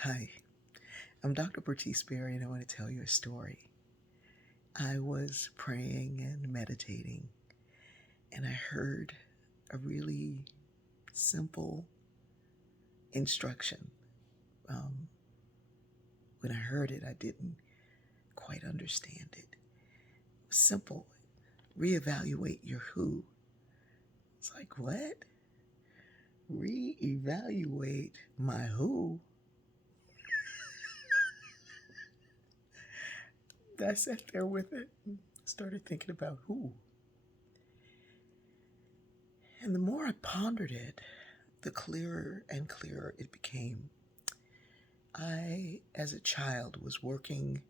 Hi, I'm Dr. Bertice Berry, and I want to tell you a story. I was praying and meditating, and I heard a really simple instruction. Um, when I heard it, I didn't quite understand it. Simple. Reevaluate your who. It's like, what? Reevaluate my who? I sat there with it and started thinking about who. And the more I pondered it, the clearer and clearer it became. I, as a child, was working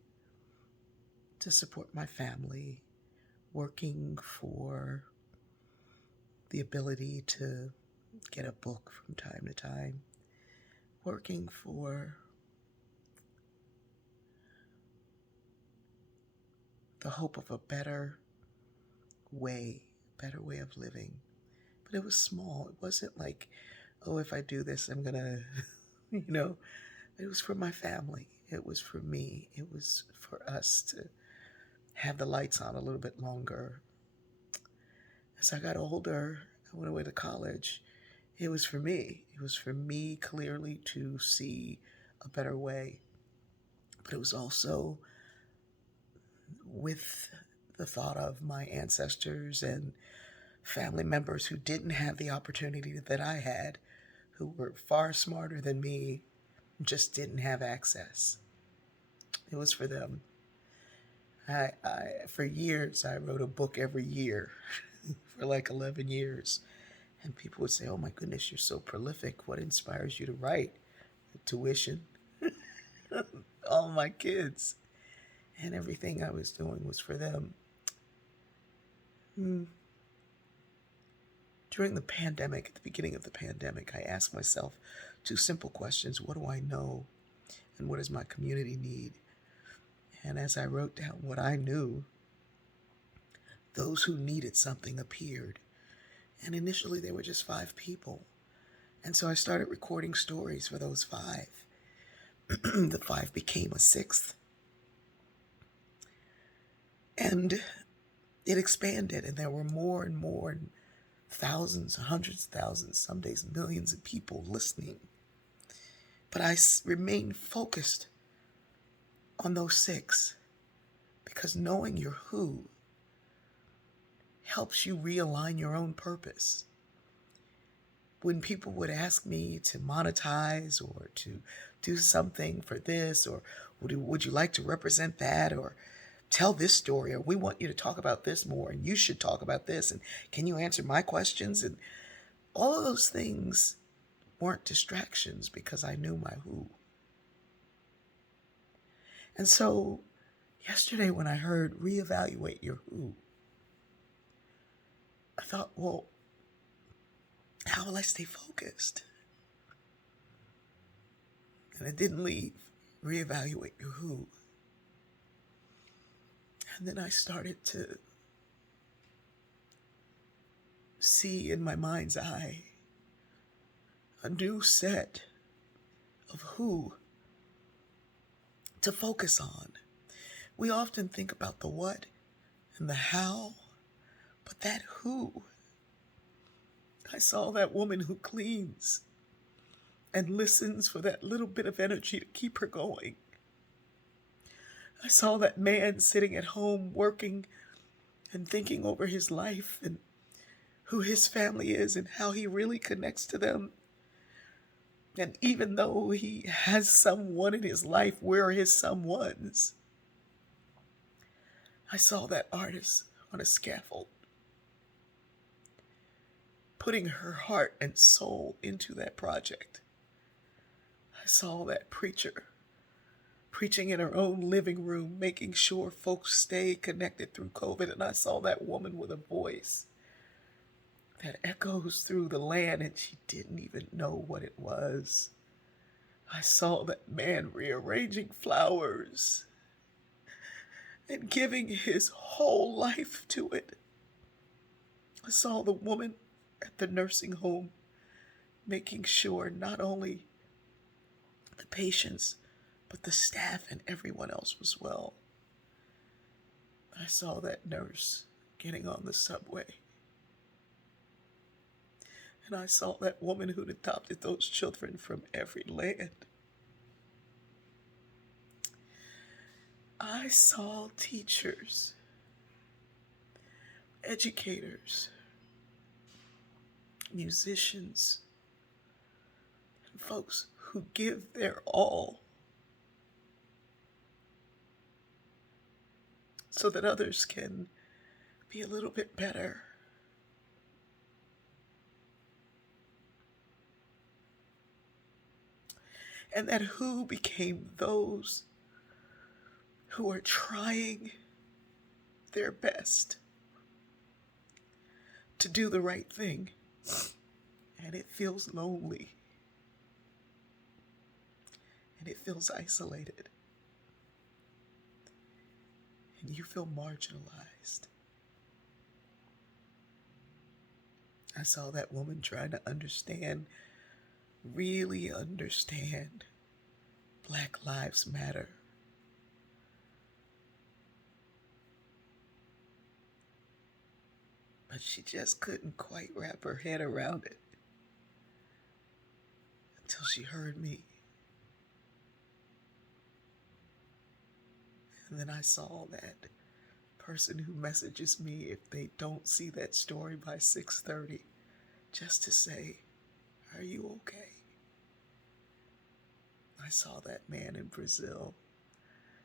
to support my family, working for the ability to get a book from time to time, working for the hope of a better way of living. But it was small. It wasn't like, oh, if I do this, I'm going to, you know, it was for my family. It was for me. It was for us to have the lights on a little bit longer. As I got older, I went away to college. It was for me. It was for me clearly to see a better way. But it was also with the thought of my ancestors and family members who didn't have the opportunity that I had, who were far smarter than me, just didn't have access. It was for them. For years, I wrote a book every year for like 11 years. And people would say, oh my goodness, you're so prolific. What inspires you to write? Tuition, all my kids. And everything I was doing was for them. Mm. During the pandemic, at the beginning of the pandemic, I asked myself two simple questions. What do I know? And what does my community need? And as I wrote down what I knew, those who needed something appeared. And initially, they were just 5 people. And so I started recording stories for those 5. The 5 became a 6th. And it expanded, and there were more and more, and thousands, hundreds of thousands, some days millions of people listening. But I remained focused on those 6 because knowing your who helps you realign your own purpose. When people would ask me to monetize or to do something for this, or would you like to represent that, or tell this story, or we want you to talk about this more, and you should talk about this, and can you answer my questions? And all of those things weren't distractions because I knew my who. And so yesterday when I heard reevaluate your who, I thought, well, how will I stay focused? And I didn't leave reevaluate your who. And then I started to see in my mind's eye a new set of who to focus on. We often think about the what and the how, but that who. I saw that woman who cleans and listens for that little bit of energy to keep her going. I saw that man sitting at home working and thinking over his life and who his family is and how he really connects to them. And even though he has someone in his life, where are his someones? I saw that artist on a scaffold, putting her heart and soul into that project. I saw that preacher preaching in her own living room, making sure folks stay connected through COVID. And I saw that woman with a voice that echoes through the land, and she didn't even know what it was. I saw that man rearranging flowers and giving his whole life to it. I saw the woman at the nursing home making sure not only the patients, but the staff and everyone else was well. I saw that nurse getting on the subway. And I saw that woman who'd adopted those children from every land. I saw teachers, educators, musicians, and folks who give their all so that others can be a little bit better. And that who became those who are trying their best to do the right thing. And it feels lonely. And it feels isolated. And you feel marginalized. I saw that woman trying to understand, really understand Black Lives Matter. But she just couldn't quite wrap her head around it until she heard me. And then I saw that person who messages me if they don't see that story by 6:30, just to say, "Are you okay?" I saw that man in Brazil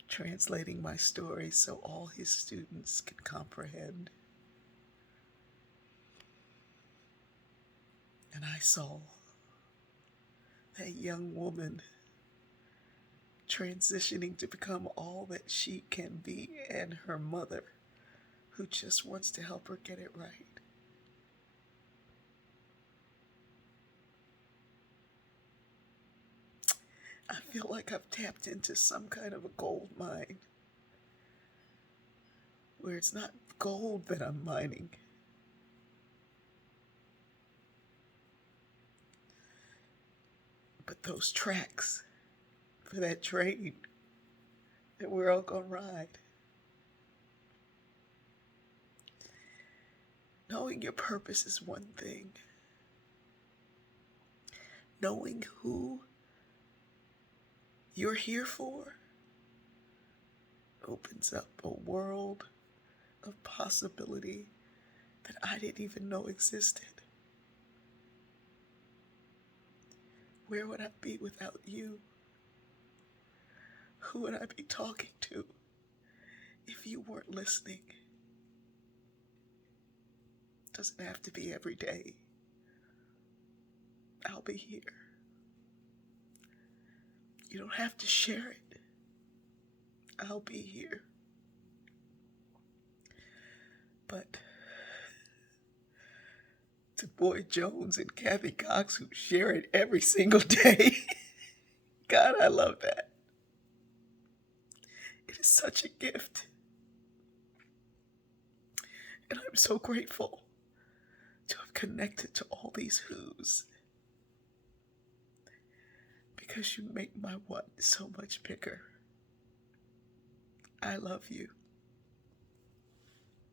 translating my story so all his students could comprehend. And I saw that young woman transitioning to become all that she can be, and her mother who just wants to help her get it right. I feel like I've tapped into some kind of a gold mine where it's not gold that I'm mining, but those tracks for that train that we're all gonna ride. Knowing your purpose is one thing. Knowing who you're here for opens up a world of possibility that I didn't even know existed. Where would I be without you? Who would I be talking to if you weren't listening? It doesn't have to be every day. I'll be here. You don't have to share it. I'll be here. But to Boyd Jones and Kathy Cox, who share it every single day, God, I love that. It is such a gift. And I'm so grateful to have connected to all these who's, because you make my what so much bigger. I love you.